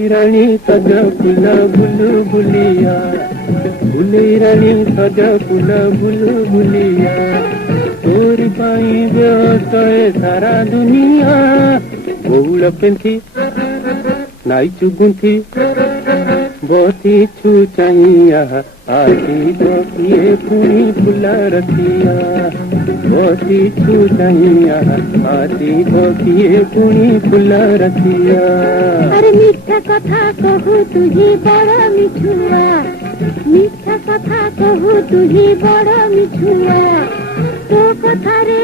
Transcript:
फुलई रानी सज फुल बुलबुलिया, फुलई रानी सज फुल बुलबुलिया, तोरी पाई बेहोश सारा दुनिया। बहुल पेंथी नाइचु गुंथी बसीछु चाहिया, आसी तो किए पुणी फुल रतिया, बसीछु चाहिया, आसी तो किए पुणी फुल रतिया। अरे मिठा कथा कहू तुझी बड़ मिठुआ, मिठा कथा कहू तुझी बड़ मिठुआ, तो कथा रे